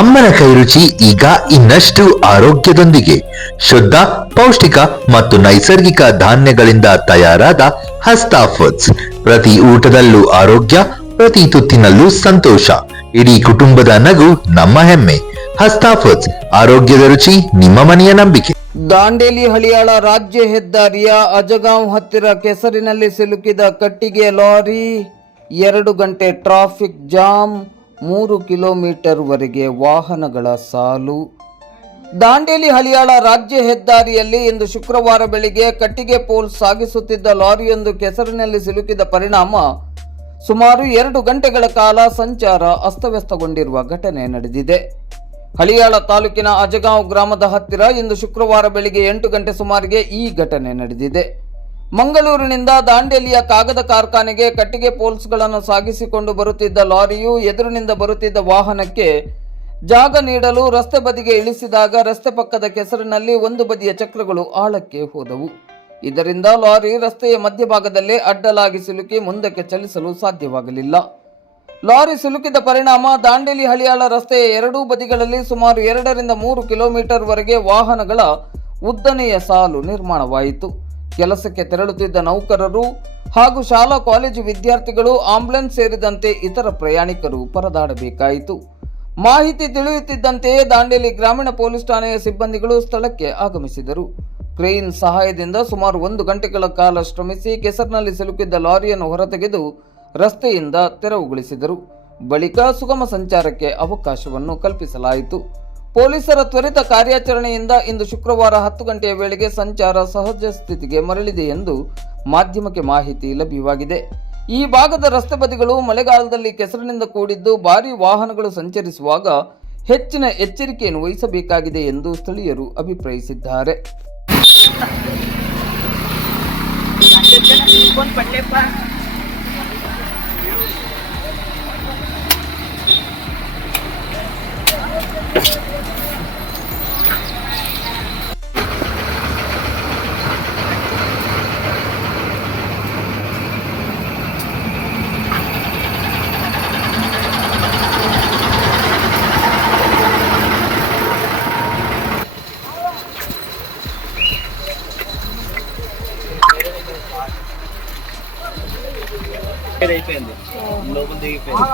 ಅಮ್ಮನ ಕೈರುಚಿ ಈಗ ಇನ್ನಷ್ಟು ಆರೋಗ್ಯದೊಂದಿಗೆ ಶುದ್ಧ, ಪೌಷ್ಟಿಕ ಮತ್ತು ನೈಸರ್ಗಿಕ ಧಾನ್ಯಗಳಿಂದ ತಯಾರಾದ ಹಸ್ತಾ ಫುಡ್ಸ್. ಪ್ರತಿ ಊಟದಲ್ಲೂ ಆರೋಗ್ಯ, ಪ್ರತಿ ತುತ್ತಿನಲ್ಲೂ ಸಂತೋಷ. ಇಡೀ ಕುಟುಂಬದ ನಗು ನಮ್ಮ ಹೆಮ್ಮೆ. ಹಸ್ತಾ ಫುಡ್ಸ್, ಆರೋಗ್ಯದ ರುಚಿ, ನಿಮ್ಮ ಮನೆಯ ನಂಬಿಕೆ. ದಾಂಡೇಲಿ ಹಳಿಯಾಳ ರಾಜ್ಯ ಹೆದ್ದಾರಿಯ ಅಜಗಾಂವ್ ಹತ್ತಿರ ಕೆಸರಿನಲ್ಲಿ ಸಿಲುಕಿದ ಕಟ್ಟಿಗೆ ಲಾರಿ. 2 ಗಂಟೆ ಟ್ರಾಫಿಕ್ ಜಾಮ್, 3 ಕಿಲೋಮೀಟರ್ ವರೆಗೆ ವಾಹನಗಳ ಸಾಲು. ದಾಂಡೇಲಿ ಹಳಿಯಾಳ ರಾಜ್ಯ ಹೆದ್ದಾರಿಯಲ್ಲಿ ಇಂದು ಶುಕ್ರವಾರ ಬೆಳಿಗ್ಗೆ ಕಟ್ಟಿಗೆ ಪೋಲ್ ಸಾಗಿಸುತ್ತಿದ್ದ ಲಾರಿಯೊಂದು ಕೆಸರಿನಲ್ಲಿ ಸಿಲುಕಿದ ಪರಿಣಾಮ ಸುಮಾರು 2 ಗಂಟೆಗಳ ಕಾಲ ಸಂಚಾರ ಅಸ್ತವ್ಯಸ್ತಗೊಂಡಿರುವ ಘಟನೆ ನಡೆದಿದೆ. ಹಳಿಯಾಳ ತಾಲೂಕಿನ ಅಜಗಾಂವ್ ಗ್ರಾಮದ ಹತ್ತಿರ ಇಂದು ಶುಕ್ರವಾರ ಬೆಳಿಗ್ಗೆ 8 ಗಂಟೆ ಸುಮಾರಿಗೆ ಈ ಘಟನೆ ನಡೆದಿದೆ. ಮಂಗಳೂರಿನಿಂದ ದಾಂಡೇಲಿಯ ಕಾಗದ ಕಾರ್ಖಾನೆಗೆ ಕಟ್ಟಿಗೆ ಪೋಲ್ಸ್ಗಳನ್ನು ಸಾಗಿಸಿಕೊಂಡು ಬರುತ್ತಿದ್ದ ಲಾರಿಯು ಎದುರಿನಿಂದ ಬರುತ್ತಿದ್ದ ವಾಹನಕ್ಕೆ ಜಾಗ ನೀಡಲು ರಸ್ತೆ ಬದಿಗೆ ಇಳಿಸಿದಾಗ ರಸ್ತೆ ಪಕ್ಕದ ಕೆಸರಿನಲ್ಲಿ ಒಂದು ಬದಿಯ ಚಕ್ರಗಳು ಆಳಕ್ಕೆ ಹೋದವು. ಇದರಿಂದ ಲಾರಿ ರಸ್ತೆಯ ಮಧ್ಯಭಾಗದಲ್ಲೇ ಅಡ್ಡಲಾಗಿ ಸಿಲುಕಿ ಮುಂದಕ್ಕೆ ಚಲಿಸಲು ಸಾಧ್ಯವಾಗಲಿಲ್ಲ. ಲಾರಿ ಸಿಲುಕಿದ ಪರಿಣಾಮ ದಾಂಡೇಲಿ ಹಳಿಯಾಳ ರಸ್ತೆಯ ಎರಡೂ ಬದಿಗಳಲ್ಲಿ ಸುಮಾರು 2 ರಿಂದ 3 ಕಿಲೋಮೀಟರ್ ವರೆಗೆ ವಾಹನಗಳ ಉದ್ದನೆಯ ಸಾಲು ನಿರ್ಮಾಣವಾಯಿತು. ಕೆಲಸಕ್ಕೆ ತೆರಳುತ್ತಿದ್ದ ನೌಕರರು ಹಾಗೂ ಶಾಲಾ ಕಾಲೇಜು ವಿದ್ಯಾರ್ಥಿಗಳು, ಆಂಬ್ಯುಲೆನ್ಸ್ ಸೇರಿದಂತೆ ಇತರ ಪ್ರಯಾಣಿಕರು ಪರದಾಡಬೇಕಾಯಿತು. ಮಾಹಿತಿ ತಿಳಿಯುತ್ತಿದ್ದಂತೆಯೇ ದಾಂಡೇಲಿ ಗ್ರಾಮೀಣ ಪೊಲೀಸ್ ಠಾಣೆಯ ಸಿಬ್ಬಂದಿಗಳು ಸ್ಥಳಕ್ಕೆ ಆಗಮಿಸಿದರು. ಕ್ರೇನ್ ಸಹಾಯದಿಂದ ಸುಮಾರು 1 ಗಂಟೆಗಳ ಕಾಲ ಶ್ರಮಿಸಿ ಕೆಸರಿನಲ್ಲಿ ಸಿಲುಕಿದ್ದ ಲಾರಿಯನ್ನು ಹೊರತೆಗೆದು ರಸ್ತೆಯಿಂದ ತೆರವುಗೊಳಿಸಿದರು. ಬಳಿಕ ಸುಗಮ ಸಂಚಾರಕ್ಕೆ ಅವಕಾಶವನ್ನು ಕಲ್ಪಿಸಲಾಯಿತು. ಪೊಲೀಸರ ತ್ವರಿತ ಕಾರ್ಯಾಚರಣೆಯಿಂದ ಇಂದು ಶುಕ್ರವಾರ 10 ಗಂಟೆಯ ವೇಳೆಗೆ ಸಂಚಾರ ಸಹಜ ಸ್ಥಿತಿಗೆ ಮರಳಿದೆ ಎಂದು ಮಾಧ್ಯಮಕ್ಕೆ ಮಾಹಿತಿ ಲಭ್ಯವಾಗಿದೆ. ಈ ಭಾಗದ ರಸ್ತೆ ಬದಿಗಳು ಮಳೆಗಾಲದಲ್ಲಿ ಕೆಸರಿನಿಂದ ಕೂಡಿದ್ದು ಭಾರೀ ವಾಹನಗಳು ಸಂಚರಿಸುವಾಗ ಹೆಚ್ಚಿನ ಎಚ್ಚರಿಕೆಯನ್ನು ವಹಿಸಬೇಕಾಗಿದೆ ಎಂದು ಸ್ಥಳೀಯರು ಅಭಿಪ್ರಾಯಿಸಿದ್ದಾರೆ. లోపల దిగిపోయింది.